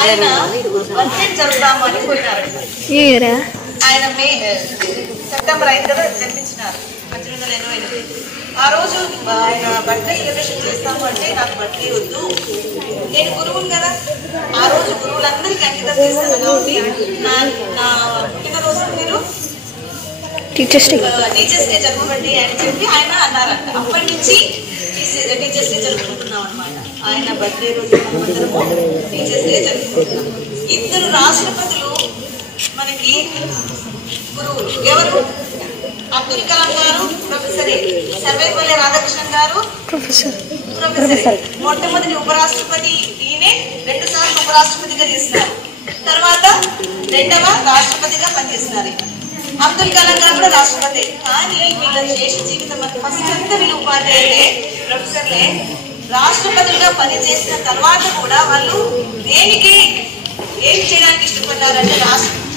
ఆయన బడ్జెట్ జరుపుదామని పోయినారు. ఆయన సెప్టెంబర్ 5 కదా జన్మించినారు 1888. ఆ రోజు ఆయన బర్త్డే సెలబ్రేషన్ చేస్తాము అంటే నాకు బర్త్డే వద్దు, నేను గురువుని కదా, ఆ రోజు గురువులందరికీ అంకితం చేస్తాను కాబట్టి నా పుట్టినరోజు మీరు టీచర్స్ డే జరపండి అని చెప్పి ఆయన అన్నారంట. అప్పటి నుంచి టీచర్స్ డే జరుపుకుంటున్నాం అనమాట. ఆయన బర్త్డే రోజు మనమందరము టీచర్స్ డే జరుపుకుంటున్నాం. 2 రాష్ట్రపతులు మనకి గురువులు. ఎవరు? అబ్దుల్ కలాం గారు ప్రొఫెసర్, సర్వేపల్లి రాధాకృష్ణన్ గారు ప్రొఫెసర్. మొట్టమొదటి ఉపరాష్ట్రపతి ఈయనే, 2 సార్లు ఉపరాష్ట్రపతిగా చేసినారు. తర్వాత 2వ రాష్ట్రపతిగా పనిచేసినారు. అబ్దుల్ కలాం గారు కూడా రాష్ట్రపతి. కానీ వీళ్ళ శేష జీవితం ఫస్ట్ అంతా వీళ్ళు ఉపాధ్యాయులే, ప్రొఫెసర్లే. రాష్ట్రపతులుగా పనిచేసిన తర్వాత కూడా వాళ్ళు దేనికి ఏం చేయడానికి ఇష్టపడ్డారంటే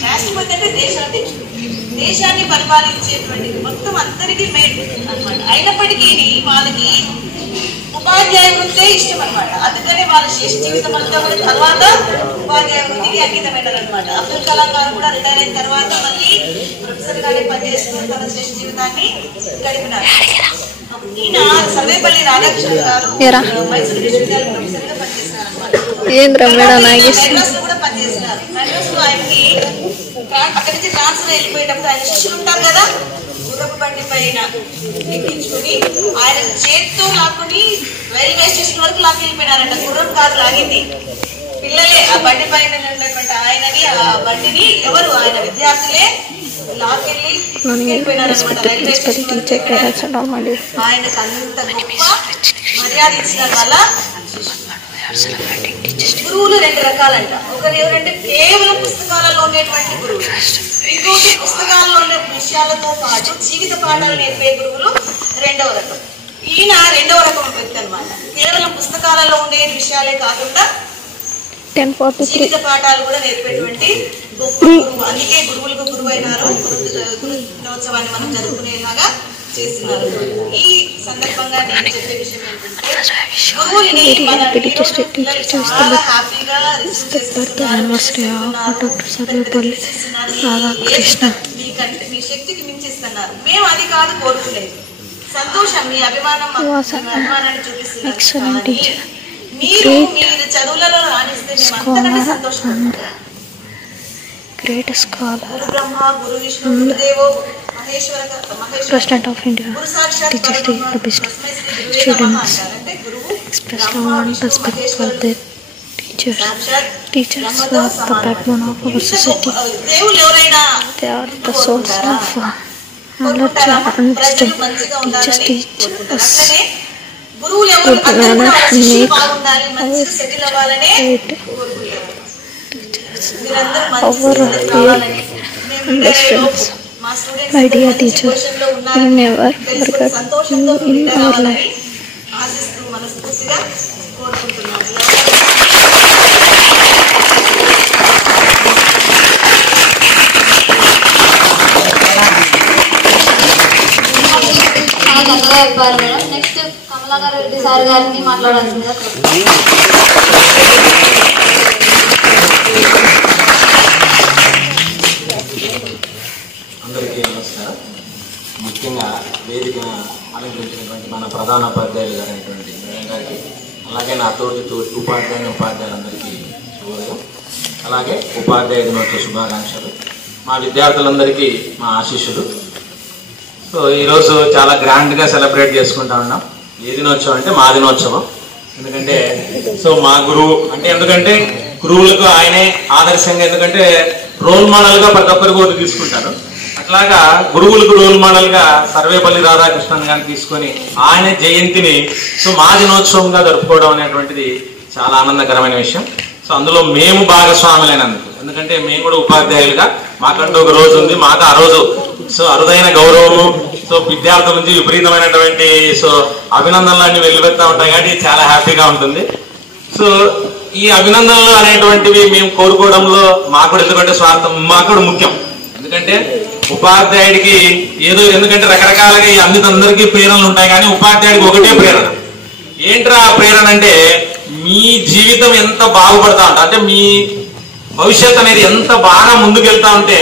రాష్ట్రపతి అంటే దేశాన్ని పరిపాలించేటువంటి మొత్తం అందరికీ మేలు అనమాట. అయినప్పటికీ వాళ్ళకి ఉపాధ్యాయ వృత్తే ఇష్టం అనమాట. అందుకని వాళ్ళ శేష జీవితం అంతా కూడా తర్వాత ఉపాధ్యాయ వృత్తికి అంకితమైనారు అనమాట. అబ్దుల్ కలాం గారు కూడా రిటైర్ అయిన తర్వాత మళ్ళీ ప్రొఫెసర్ గానే పనిచేస్తూ తన శేష జీవితాన్ని గడిపినారు. ఈయన సర్వేపల్లి రాధాకృష్ణన్ గారు మైసూరు విశ్వవిద్యాలయం ప్రొఫెసర్ గా పనిచేస్తున్నారు అనమాట. కూడా పనిచేస్తున్నారు. మెడ్రాస్ లో ఆయనకి అక్కడి నుంచి ట్రాన్స్ఫర్ వెళ్ళిపోయేటప్పుడు ఆయన శిష్యులు ఉంటారు కదా, గుర్రపు బండి పైన ఎక్కించుకుని ఆయన చేతితో లాక్కుని రైల్వే స్టేషన్ వరకు లాక్కెళ్ళిపోయినారంట. గుర్రం కాదు లాగింది, పిల్లలే. ఆ బండి పైన ఉన్నటువంటి ఆయనని, ఆ బండిని ఎవరు? ఆయన విద్యార్థులే లాక్కెళ్ళి వెళ్ళిపోయినారనమాట రైల్వే స్టేషన్. ఆయనకు అంత గొప్ప మర్యాద ఇచ్చిన వల్ల గురువులు 2 రకాలంట. ఒకరు ఎవరంటే కేవలం పుస్తకాలలో ఉండేటువంటి గురువులు, ఇంకొకటి పుస్తకాలలో ఉండే విషయాలతో పాటు జీవిత పాఠాలు నేర్పే గురువులు 2వ రకం. ఈయన 2వ రకం వ్యక్తి అనమాట. కేవలం పుస్తకాలలో ఉండే విషయాలే కాకుండా జీవిత పాఠాలు కూడా నేర్పేటువంటి గొప్ప గురువు. అందుకే గురువులకు గురువు అయినారు. గురు దినోత్సవాన్ని మనం జరుపుకునేలాగా చేస్తున్నారు. ఈ సందర్భంగా నేను చెప్పే విషయం ఏంటంటే గురువుల్ని మన చాలా హ్యాపీగా మీ శక్తికి మించిస్తున్నారు. మేము అది కాదు కోరుకునేది, సంతోషం. మీ అభిమానాన్ని చూపిస్తున్నారు. మీరు చదువులలో రాణిస్తే మేము అంతకంటే సంతోషం. Great scholar, Guru Brahma, Guru Vishnu, Guru Devo, President of India, teaches the best students, express love and respect for their teachers. Teachers are the backbone of our society. They are the source of knowledge and wisdom. Teachers teach us good manner and make our right. Our real and best friends. My dear teacher, we never forget you in our life. Next Kamalakar Reddy sir గారిని మాట్లాడాల్సిందిగా అందరికీ నమస్కారం. ముఖ్యంగా వేదికను అలంకరించినటువంటి మన ప్రధాన ఉపాధ్యాయులు గారైనటువంటి గారికి, అలాగే నా తోటి ఉపాధ్యాయులందరికీ శుభోదయం. అలాగే ఉపాధ్యాయ దినోత్సవ శుభాకాంక్షలు. మా విద్యార్థులందరికీ మా ఆశీస్సులు. సో ఈరోజు చాలా గ్రాండ్గా సెలబ్రేట్ చేసుకుంటా ఉన్నాం. ఏ దినోత్సవం అంటే మా దినోత్సవం. ఎందుకంటే మా గురువు అంటే, ఎందుకంటే గురువులకు ఆయనే ఆదర్శంగా, ఎందుకంటే రోల్ మోడల్గా ప్రతి ఒక్కరికి ఒకటి తీసుకుంటారు. అట్లాగా గురువులకు రోల్ మోడల్గా సర్వేపల్లి రాధాకృష్ణన్ గారిని తీసుకొని ఆయన జయంతిని మా దినోత్సవంగా జరుపుకోవడం అనేటువంటిది చాలా ఆనందకరమైన విషయం. సో అందులో మేము భాగస్వాములైనందుకు, ఎందుకంటే మేము కూడా ఉపాధ్యాయులుగా మాకంటూ ఒక రోజు ఉంది. మాకు ఆ రోజు అరుదైన గౌరవము, విద్యార్థుల నుంచి విపరీతమైనటువంటి అభినందనలు అన్ని వెళ్ళిపెడతా ఉంటాయి. కాబట్టి చాలా హ్యాపీగా ఉంటుంది. ఈ అభినందనలు అనేటువంటివి మేము కోరుకోవడంలో మాకు కూడా, ఎందుకంటే స్వార్థం మాకు కూడా ముఖ్యం. ఎందుకంటే ఉపాధ్యాయుడికి ఏదో, ఎందుకంటే రకరకాలుగా అందరికీ ప్రేరణలు ఉంటాయి, కానీ ఉపాధ్యాయుడికి ఒకటే ప్రేరణ. ఏంట్రా ఆ ప్రేరణ అంటే మీ జీవితం ఎంత బాగుపడతా ఉంటా, అంటే మీ భవిష్యత్ అనేది ఎంత బాగా ముందుకెళ్తా ఉంటే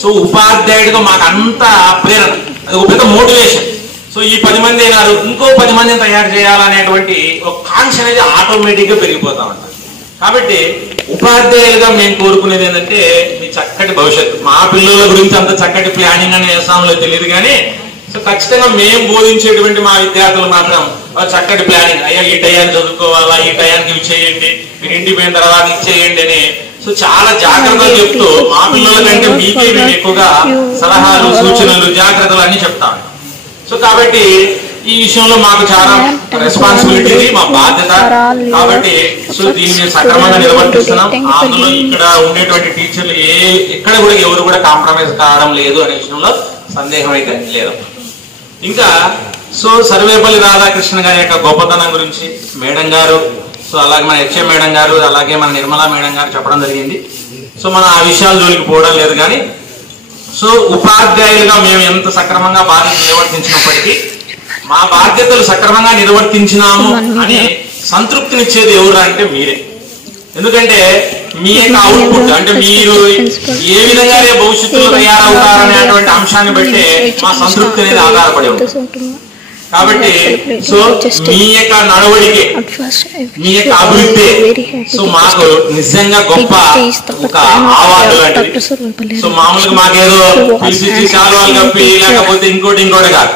సో ఉపాధ్యాయుడిగా మాకు అంత ప్రేరణ, అది ఒక పెద్ద మోటివేషన్. సో ఈ 10 మంది అయినారు, ఇంకో 10 మందిని తయారు చేయాలనేటువంటి ఒక కాంక్ష అనేది ఆటోమేటిక్ గా పెరిగిపోతా ఉంటారు. కాబట్టి ఉపాధ్యాయులుగా మేము కోరుకునేది ఏంటంటే మీ చక్కటి భవిష్యత్తు. మా పిల్లల గురించి అంత చక్కటి ప్లానింగ్ అని చేస్తామో తెలియదు, కానీ సో ఖచ్చితంగా మేము బోధించేటువంటి మా విద్యార్థులు మాత్రం చక్కటి ప్లానింగ్, అయ్యా ఈ టయాన్ని చదువుకోవాలా, ఈ టయానికి ఇవి చేయండి, మీరు ఇంటికి పోయిన తర్వాత ఇచ్చేయండి అని సో చాలా జాగ్రత్తలు చెప్తూ మా పిల్లల కంటే మీకే మేము ఎక్కువగా సలహాలు, సూచనలు, జాగ్రత్తలు అన్ని చెప్తాం. సో కాబట్టి ఈ విషయంలో మాకు చాలా రెస్పాన్సిబిలిటీ, మా బాధ్యత. కాబట్టి సో దీన్ని మేము సక్రమంగా నిర్వర్తిస్తున్నాం. అందులో ఇక్కడ ఉండేటువంటి టీచర్లు ఎక్కడ కూడా ఎవరు కూడా కాంప్రమైజ్ కావడం లేదు అనే విషయంలో సందేహం అయితే లేదు. ఇంకా సో సర్వేపల్లి రాధాకృష్ణ గారి యొక్క గొప్పతనం గురించి మేడం గారు, సో అలాగే మన హెచ్ఎం మేడం గారు, అలాగే మన నిర్మలా మేడం గారు చెప్పడం జరిగింది. సో మనం ఆ విషయాల జోలికి పోవడం లేదు, కానీ సో ఉపాధ్యాయులుగా మేము ఎంత సక్రమంగా బాధ్యత నిర్వర్తించినప్పటికీ మా బాధ్యతలు సక్రమంగా నిర్వర్తించినాము అని సంతృప్తినిచ్చేది ఎవరు అంటే మీరే. ఎందుకంటే మీ యొక్క అవుట్పుట్, అంటే మీరు ఏ విధంగా భవిష్యత్తులో తయారవుతారనేటువంటి అంశాన్ని బట్టి మా సంతృప్తి అనేది ఆధారపడి ఉంటుంది. కాబట్టి సో మీ యొక్క నడవడికి, మీ యొక్క అభివృద్ధి సో మాకు నిజంగా గొప్ప ఒక అవార్డు లాంటిది. సో మామూలుగా మాకేదో పిలిచి శాలువాలు కప్పి లేకపోతే ఇంకోటి కాదు,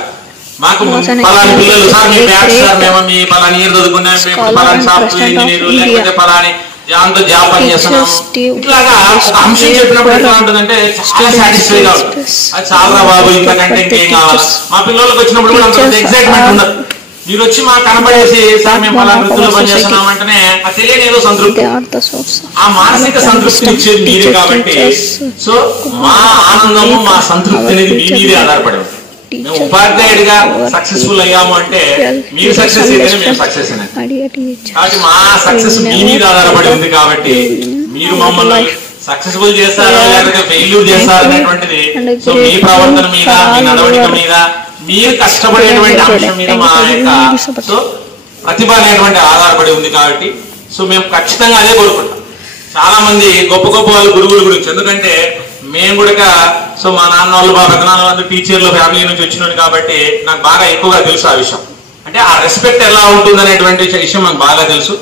మాకు పలాని పిల్లలు సార్ మీ బ్యాచ్ సార్ మేము మీ పలాని ఇయర్ చదువుకున్నాం, మేము పలాని సాఫ్ట్వేర్ ఇంజనీర్ లేకపోతే పలాని దాంతో జాబ్ పని చేస్తున్నాం, ఇట్లాగా ఒక అంశం చెప్పినప్పుడు ఎట్లా ఉంటుందంటే చాలా సాటిస్ఫైగా ఉంటుంది. అది చాలా బాబు, ఇంతకంటే ఇంకేం కావాలి. మా పిల్లలకు వచ్చినప్పుడు కూడా అంత ఎక్సైట్మెంట్ ఉండదు. మీరు వచ్చి మాకు కనబడేసి సార్ మేము పలాని వృత్తిలో పనిచేస్తున్నాం అంటేనే ఆ తెలియని ఏదో సంతృప్తి, ఆ మానసిక సంతృప్తిని ఇచ్చేది మీరే. కాబట్టి సో మా ఆనందము, మా సంతృప్తి అనేది మీ మీదే ఆధారపడి ఉంటుంది. మేము ఉపాధ్యాయుడిగా సక్సెస్ఫుల్ అయ్యాము అంటే మీరు సక్సెస్ అయితేనే మేము సక్సెస్ అయినా. కాబట్టి మా సక్సెస్ మీ మీద ఆధారపడి ఉంది. కాబట్టి మీరు మమ్మల్ని సక్సెస్ఫుల్ చేస్తారా లేకపోతే ఫెయిల్యూర్ చేస్తారా అనేటువంటిది సో మీ ప్రవర్తన మీద, మీ నడవడిక మీద, మీరు కష్టపడేటువంటి అంశం మీద మా యొక్క సో ప్రతిభ అనేటువంటి ఆధారపడి ఉంది. కాబట్టి సో మేము ఖచ్చితంగా అదే కోరుకుంటాం. చాలా మంది గొప్ప గొప్ప వాళ్ళ గురువుల గురించి, ఎందుకంటే మేము కూడా సో మా నాన్న వాళ్ళు, మా పెద్దనాన్న వాళ్ళు టీచర్లు ఫ్యామిలీ నుంచి వచ్చినాడు కాబట్టి నాకు బాగా ఎక్కువగా తెలుసు ఆ విషయం. అంటే ఆ రెస్పెక్ట్ ఎలా ఉంటుంది అనేటువంటి విషయం నాకు బాగా తెలుసు.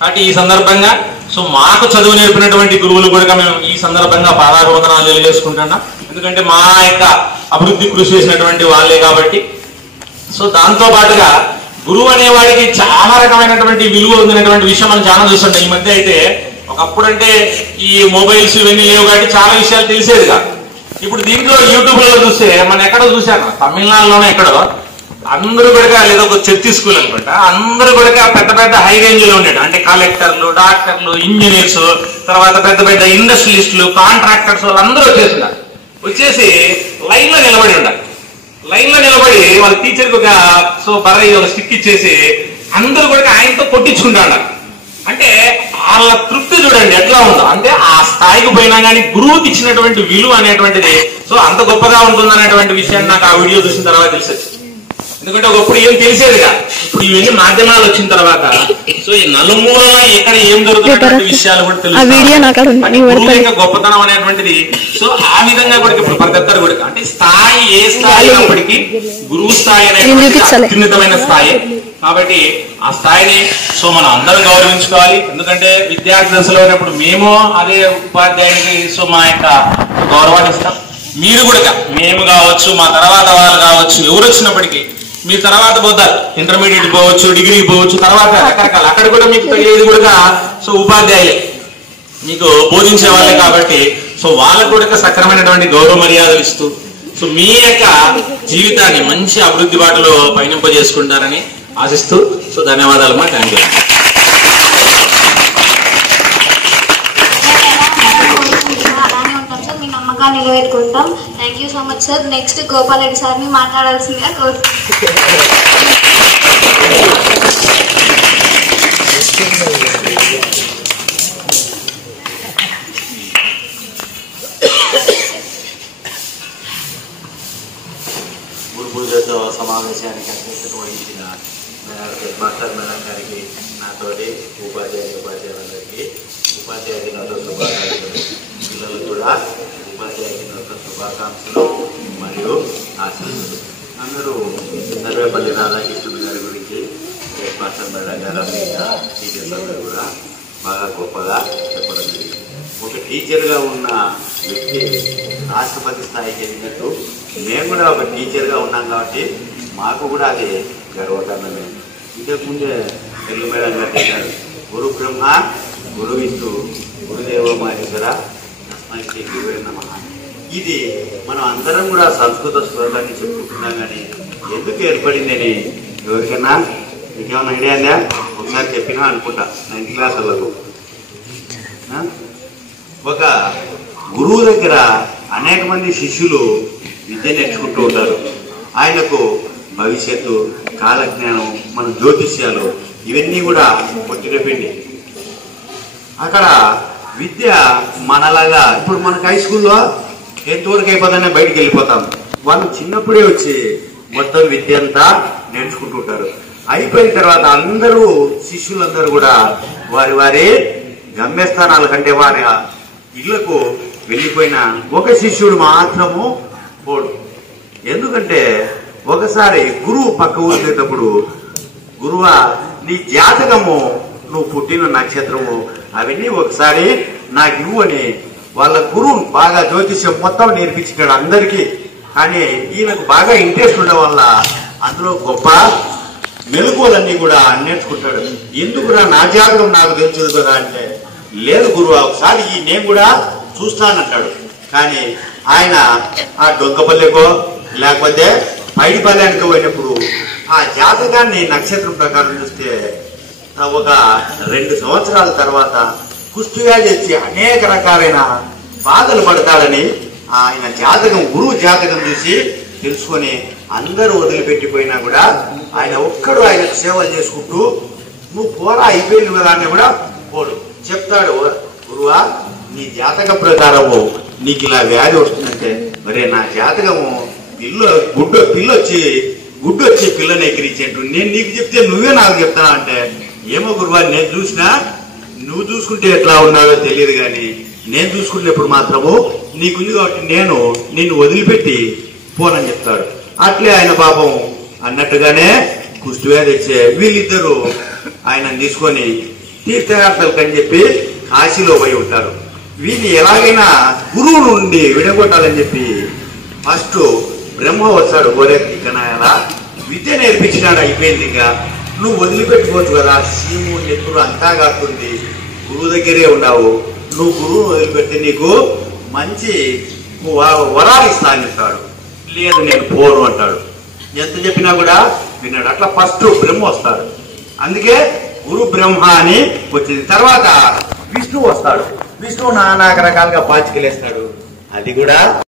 కాబట్టి ఈ సందర్భంగా సో మాకు చదువు నేర్పినటువంటి గురువులు కూడా మేము ఈ సందర్భంగా పాదాభివందనాలు తెలియజేసుకుంటున్నాం. ఎందుకంటే మా యొక్క అభివృద్ధి కృషి చేసినటువంటి వాళ్ళే కాబట్టి. సో దాంతో పాటుగా గురువు అనేవాడికి చాలా రకమైనటువంటి విలువ ఉందనేటువంటి విషయం మనం చాలా చూస్తుంటాం. ఈ మధ్య అయితే ఒకప్పుడు అంటే ఈ మొబైల్స్ ఇవన్నీ లేవు కాబట్టి చాలా విషయాలు తెలిసేది కాదు. ఇప్పుడు దీంట్లో యూట్యూబ్ లో చూస్తే మనం ఎక్కడో చూశాను, తమిళనాడులోనే ఎక్కడో అందరూ కూడా లేదా ఒక చర్చి స్కూల్ అనుకుంటా, అందరూ కూడా పెద్ద పెద్ద హై రేంజ్ లో ఉండేది. అంటే కలెక్టర్లు, డాక్టర్లు, ఇంజనీర్స్, తర్వాత పెద్ద పెద్ద ఇండస్ట్రియలిస్టులు, కాంట్రాక్టర్స్ వాళ్ళందరూ వచ్చేస్తున్నారు. వచ్చేసి లైన్ లో నిలబడి ఉండాలి. లైన్ లో నిలబడి వాళ్ళ టీచర్కి ఒక సో బర్ర ఒక స్టిక్ ఇచ్చేసి అందరూ కూడా ఆయనతో కొట్టించుకుంటా. అంటే వాళ్ళ తృప్తి చూడండి ఎట్లా ఉందో. అంటే ఆ స్థాయికి పోయినా కానీ గురువుకి ఇచ్చినటువంటి విలువ అనేటువంటిది సో అంత గొప్పగా ఉంటుంది అనేటువంటి విషయాన్ని నాకు ఆ వీడియో చూసిన తర్వాత తెలిసొచ్చు. ఎందుకంటే ఒకప్పుడు ఏం తెలిసేదిగా, ఇప్పుడు ఇవన్నీ మాధ్యమాలు వచ్చిన తర్వాత సో ఈ నలుమూలలో ఎక్కడ ఏం జరుగుతున్నటువంటి విషయాలు కూడా తెలుసు. గొప్పతనం అనేటువంటిది సో ఆ విధంగా కూడా ఇప్పుడు ప్రతి ఒక్కరు కూడా అంటే స్థాయి ఏ స్థాయి అయినప్పటికీ గురువు స్థాయి అనేటువంటి అత్యున్నతమైన స్థాయి. కాబట్టి ఆ స్థాయిని సో మనం అందరం గౌరవించుకోవాలి. ఎందుకంటే విద్యార్థి దశలో ఉన్నప్పుడు మేము అదే ఉపాధ్యాయునికి సో మా యొక్క గౌరవాన్ని ఇస్తాం. మీరు కూడా, మేము కావచ్చు, మా తర్వాత వాళ్ళు కావచ్చు, ఎవరు వచ్చినప్పటికీ మీరు తర్వాత పోతారు, ఇంటర్మీడియట్ పోవచ్చు, డిగ్రీ పోవచ్చు, తర్వాత రకరకాల అక్కడ కూడా మీకు తెలియదు కూడా సో ఉపాధ్యాయులే మీకు బోధించే వాళ్ళే. కాబట్టి సో వాళ్ళకు కూడా సక్రమైనటువంటి గౌరవ మర్యాదలు ఇస్తూ సో మీ యొక్క జీవితాన్ని మంచి అభివృద్ధి బాటలో పయనింపజేసుకుంటారని ఆశిస్తూ సో ధన్యవాదాలు. Thank you. నిలబెట్టుకుంటాం. Thank you so much sir. Next Gopal Reddy సార్ని మాట్లాడాల్సిందిగా స్వర్ణోత్సవ సమావేశానికి అధ్యక్షత వహించిన మాస్టర్ మేడం గారికి, నాతోటి ఉపాధ్యాయులందరికీ ఉపాధ్యాయ దినోత్సవ శుభాకాంక్షలు. పిల్లలు కూడా ఉపాధ్యాయ దినోత్సవ శుభాకాంక్షలు మరియు ఆశీస్సులు. అందరూ సర్వేపల్లి రాధాకృష్ణ గారి గురించి మాస్టర్ మేడం గారు టీచర్స్ అందరూ కూడా బాగా గొప్పగా చెప్పడం జరిగింది. ఒక టీచర్గా ఉన్న వ్యక్తి రాష్ట్రపతి స్థాయికి వెళ్ళినట్టు మేము కూడా ఒక టీచర్గా ఉన్నాం కాబట్టి మాకు కూడా అది గర్వకారణమే. ఇంతకుముందే తెలుగు మేడం గారు చెప్పారు, గురు బ్రహ్మ గురు విష్ణు గురుదేవ మహేశ్వర తస్మై శ్రీ గురువే నమః. ఇది మనం అందరం కూడా సంస్కృత శ్లోకాన్ని చెప్పుకుంటున్నాం, కానీ ఎందుకు ఏర్పడిందని ఎవరికైనా మీకేమైనా ఐడియా ఉందా? ఒకసారి చెప్పినా అనుకుంటా 9th క్లాస్ వాళ్ళకు. ఒక గురువు దగ్గర అనేక మంది శిష్యులు విద్య నేర్చుకుంటూ ఉంటారు. ఆయనకు భవిష్యత్తు, కాలజ్ఞానం, మన జ్యోతిష్యాలు ఇవన్నీ కూడా పొట్టినపిండి. అక్కడ విద్య మనలాగా ఇప్పుడు మనకు హై స్కూల్లో 10th వరకు అయిపోతానే బయటికి వెళ్ళిపోతాం. వాళ్ళు చిన్నప్పుడే వచ్చి మొత్తం విద్య అంతా నేర్చుకుంటుంటారు. అయిపోయిన తర్వాత అందరూ శిష్యులందరూ కూడా వారి వారి గమ్యస్థానాల కంటే వారి ఇళ్లకు వెళ్ళిపోయిన ఒక శిష్యుడు మాత్రము పోడు. ఎందుకంటే ఒకసారి గురువు పక్క ఊరినప్పుడు, గురువా నీ జాతకము, నువ్వు పుట్టిన నక్షత్రము అవన్నీ ఒకసారి నాకు ఇవ్వు అని వాళ్ళ గురువు బాగా జ్యోతిష్యం మొత్తం నేర్పించాడు అందరికీ. కానీ ఈయనకు బాగా ఇంట్రెస్ట్ ఉండడం వల్ల అందులో గొప్ప మెలకువలన్నీ కూడా నేర్చుకుంటాడు. ఎందుకురా నా జాతకం నాకు తెలుసు కదా అంటే, లేదు గురువు ఒకసారి నేను కూడా చూస్తానంటాడు. కానీ ఆయన ఆ డొంకపల్లెకో లేకపోతే పైడిపల్లెనికి పోయినప్పుడు ఆ జాతకాన్ని నక్షత్రం ప్రకారం చూస్తే ఒక 2 సంవత్సరాల తర్వాత కుష్ఠవ్యాధి వచ్చి అనేక రకాలైన బాధలు పడతాడని ఆయన జాతకం, గురువు జాతకం చూసి తెలుసుకొని అందరూ వదిలిపెట్టిపోయినా కూడా ఆయన ఒక్కడు ఆయనకు సేవలు చేసుకుంటూ నువ్వు పోరా అయిపోయింది కదా అని కూడా పోడు. చెప్తాడు, గురువా నీ జాతక ప్రకారము నీకు ఇలా వ్యాధి వస్తుందంటే, మరే నా జాతకము గుడ్డు వచ్చి పిల్లని ఎక్కిరించేట్టు నేను నీకు చెప్తే నువ్వే నాకు చెప్తానా అంటే, ఏమో గురువా నేను చూసినా, నువ్వు చూసుకుంటే ఎట్లా ఉన్నావో తెలియదు కానీ నేను చూసుకునేప్పుడు మాత్రము నీకుంది కాబట్టి నేను నిన్ను వదిలిపెట్టి పోనని చెప్తాడు. అట్లే ఆయన పాపం అన్నట్టుగానే కుష్ఠవ్యాధి వచ్చే వీళ్ళిద్దరూ ఆయన తీసుకొని తీర్థయాత్రలకు అని చెప్పి కాశీలో పోయి ఉంటారు. వీళ్ళు ఎలాగైనా గురువు నుండి విడగొట్టాలని చెప్పి ఫస్ట్ బ్రహ్మ వస్తాడు. గోరెక్కి కనాయలా విద్య నేర్పించినాడు, అయిపోయింది, ఇంకా నువ్వు వదిలిపెట్టుకోవచ్చు కదా, సీము నెత్తురు అంతా కాస్తుంది, గురువు దగ్గరే ఉన్నావు, నువ్వు గురువును వదిలిపెడితే నీకు మంచి వరాలు ఇస్తాను చెప్తాడు. లేదు నేను పోను అంటాడు. ఎంత చెప్పినా కూడా విన్నాడు. అట్లా ఫస్ట్ బ్రహ్మ వస్తాడు. అందుకే గురు బ్రహ్మ అని వచ్చింది. తర్వాత విష్ణువు వస్తాడు. విష్ణువు నానా రకాలుగా పాచికలేస్తాడు. అది కూడా